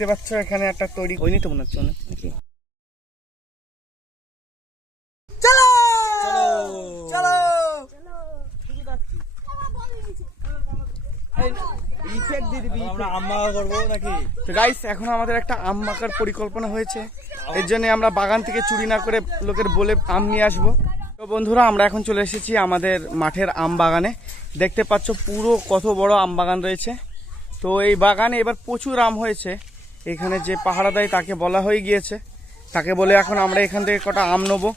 দেখতে পাচ্ছ এখানে একটা তৈরি হয়নি তো মনে হচ্ছে নাকি? চলো চলো এখন আমাদের একটা আম মাখার পরিকল্পনা হয়েছে। এর জন্য আমরা বাগান থেকে চুরি না করে লোকের বলে আম নিয়ে আসবো। তো বন্ধুরা, আমরা এখন চলে এসেছি আমাদের মাঠের আম বাগানে। দেখতে পাচ্ছ পুরো কত বড় আম বাগান রয়েছে। তো এই বাগানে এবার প্রচুর আম হয়েছে। এখানে যে পাহারা দেয় তাকে বলা হয়ে গিয়েছে, তাকে বলে এখন আমরা এখান থেকে কটা আম নেবো।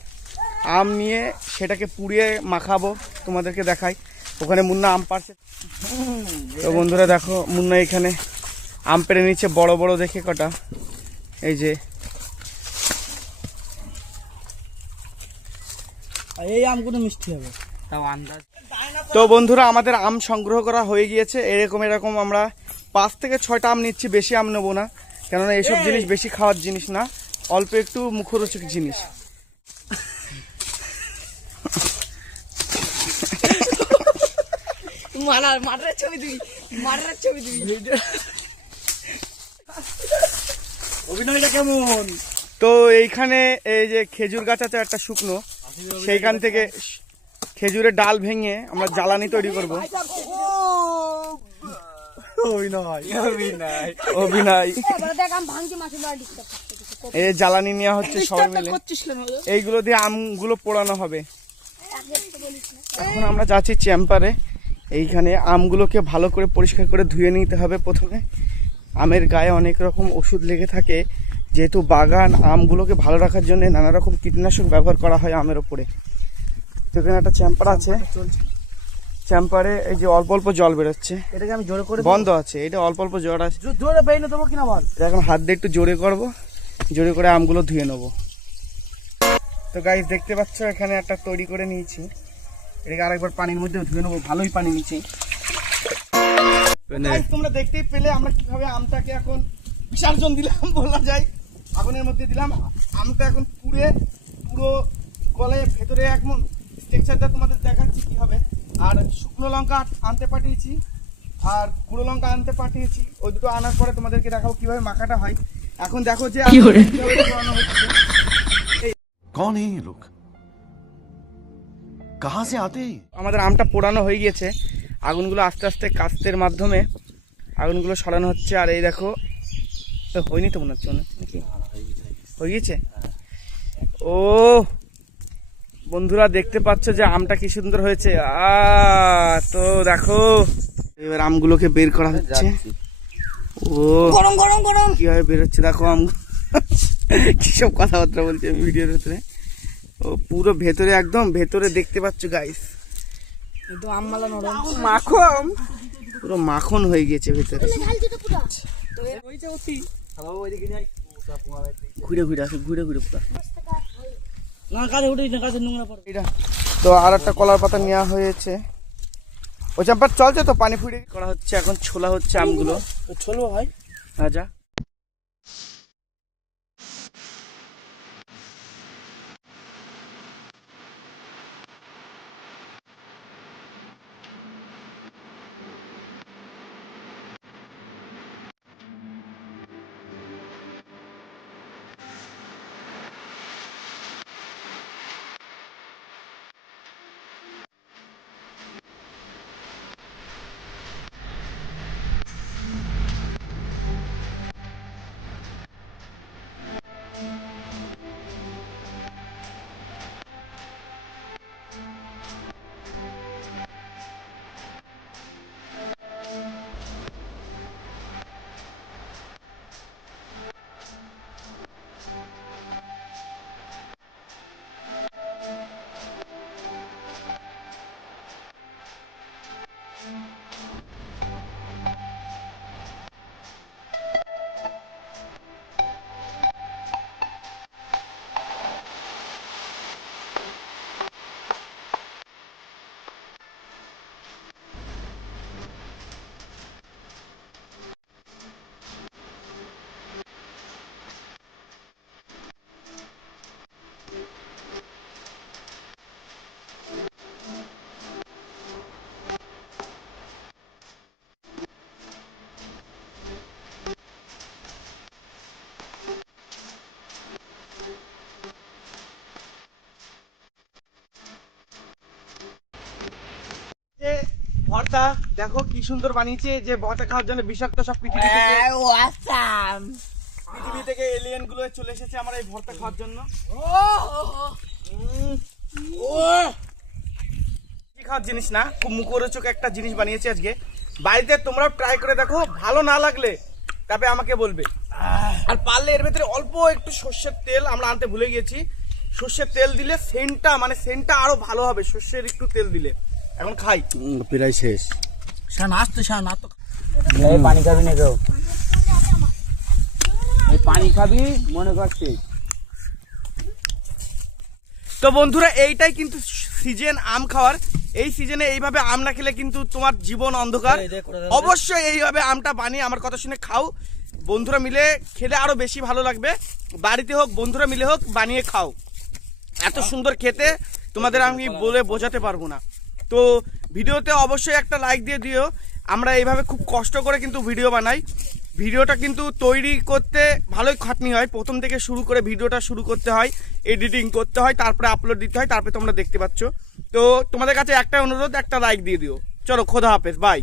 আম নিয়ে সেটাকে পুড়িয়ে মাখাবো, তোমাদেরকে দেখাই। ওখানে মুন্না আম পাড়ছে। তো বন্ধুরা দেখো, মুন্না এখানে আম পেড়ে নিচ্ছে বড় বড় দেখে কটা। এই যে এই আমগুলো মিষ্টি হবে তাও আন্দাজ। তো বন্ধুরা, আমাদের আম সংগ্রহ করা হয়ে গিয়েছে। এরকম আমরা 5 থেকে 6টা আম নিচ্ছি, বেশি আম নেবো না, কেননা এসব জিনিস বেশি খাওয়ার জিনিস না, অল্প একটু মুখরোচক জিনিস। অভিনয়টা কেমন? তো এইখানে এই যে খেজুর গাছ আছে একটা শুকনো, সেইখান থেকে খেজুরের ডাল ভেঙে আমরা জ্বালানি তৈরি করব। অভিনয় এই জ্বালানি নেওয়া হচ্ছে সবাই মিলে। এইগুলো দিয়ে আমগুলো পোড়ানো হবে। এখন আমরা যাচ্ছি চেম্বারে। এইখানে আমগুলোকে ভালো করে পরিষ্কার করে ধুয়ে নিতে হবে প্রথমে। আমের গায়ে অনেক রকম ওষুধ লেগে থাকে, যেহেতু বাগান, আমগুলোকে ভালো রাখার জন্য নানা রকম কীটনাশক ব্যবহার করা হয় আমের ওপরে। তো এখানে একটা চেম্বার আছে, চেম্বারে এই যে অল্প অল্প জল বেরোচ্ছে। এটাকে আমি জোরে করে বন্ধ আছে, এটা অল্প অল্প জল আছে, জোরে বেরিয়ে দেবো কিনা বল। এখন হাত দিয়ে একটু জোরে করব, জোরে করে আমগুলো ধুয়ে নেব। তো গাইস দেখতে পাচ্ছ এখানে একটা তৈরি করে নিয়েছি। এটাকে আরেকবার পানির মধ্যে ধুয়ে নেবো, ভালোই পানি নিচে। তোমরা দেখতেই পেলে আমরা কিভাবে আমটাকে এখন বিসর্জন দিলাম বলা যায়, আগুনের মধ্যে দিলাম। আমটা এখন পুরো গলে ভেতরে এখন টেক্সচারটা তোমাদের দেখাচ্ছি কি হবে। আর শুকনো লঙ্কা আনতে পাঠিয়েছি, আর গুঁড়ো লঙ্কা আনতে পাঠিয়েছি। ওই দুটো আনার পরে তোমাদেরকে দেখাবো কিভাবে মাখাটা হয়। এখন দেখো যে कौन है ये लोग, कहां से आते हैं? আমাদের আমটা পোড়ানো হয়ে গিয়েছে। আগুনগুলো আস্তে আস্তে কাস্তের মাধ্যমে আগুনগুলো সরানো হচ্ছে। আর এই দেখো, হয়নি তো মনে হচ্ছে নাকি? হয়ে গিয়েছে। ও বন্ধুরা, দেখতে পাচ্ছ যে আমটা কি সুন্দর হয়েছে। তো দেখো, এবার আমগুলোকে বের করা হচ্ছে। ও গরম গরম গরম কিভাবে বের হচ্ছে দেখো আম। কিসব কথাবার্তা বলছি আমি ভিডিওর ভেতরে। ও পুরো ভেতরে, একদম ভেতরে দেখতে পাচ্ছ গাইস, মাখন, পুরো মাখন হয়ে গেছে ভেতরে। ঘুরে ঘুরে আসো, ঘুরে ঘুরে পুরো। তো আর একটা কলার পাতা নেওয়া হয়েছে। ওই চাম্পার চলছে তো, পানি ফুড়ে করা হচ্ছে। এখন ছোলা হচ্ছে আমগুলো। ছোলো হয়। হ্যাঁ যা। ভর্তা দেখো কি সুন্দর বানিয়েছে, যে ভর্তা খাওয়ার জন্য বিষাক্ত সব পৃথিবী থেকে এলিয়েন গুলো চলে এসেছে আমার এই ভর্তা খাওয়ার জন্য। কি খাওয়ার জিনিস না, খুব মুখরোচক একটা জিনিস বানিয়েছে আজকে। বাড়িতে তোমরাও ট্রাই করে দেখো, ভালো না লাগলে তবে আমাকে বলবে। আর পারলে এর ভেতরে অল্প একটু সর্ষের তেল, আমরা আনতে ভুলে গেছি, সর্ষের তেল দিলে সেন্টটা আরো ভালো হবে, সর্ষের একটু তেল দিলে। এখন খাই, প্রায় শেষ। শান আসতে শান আত পানি খাবি না কেউ? এই পানি খাবি মনে করছিস? তো বন্ধুরা এইটাই কিন্তু সিজন আম খাওয়ার। এই সিজনে এইভাবে আম না খেলে কিন্তু তোমার জীবন অন্ধকার। অবশ্যই এইভাবে আমটা বানিয়ে আমার কথা শুনে খাও, বন্ধুরা মিলে খেলে আরো বেশি ভালো লাগবে। বাড়িতে হোক বন্ধুরা মিলে হোক বানিয়ে খাও, এত সুন্দর খেতে তোমাদের আমি বলে বোঝাতে পারবো না। তো ভিডিওতে অবশ্যই একটা লাইক দিয়ে দিও। আমরা এইভাবে খুব কষ্ট করে কিন্তু ভিডিও বানাই। ভিডিওটা কিন্তু তৈরি করতে ভালোই খাটনি হয়, প্রথম থেকে শুরু করে ভিডিওটা শুরু করতে হয়, এডিটিং করতে হয়, তারপরে আপলোড দিতে হয়, তারপরে তোমরা দেখতে পাচ্ছ। তো তোমাদের কাছে একটা অনুরোধ, একটা লাইক দিয়ে দিও। চলো, খোদা হাফেজ, বাই।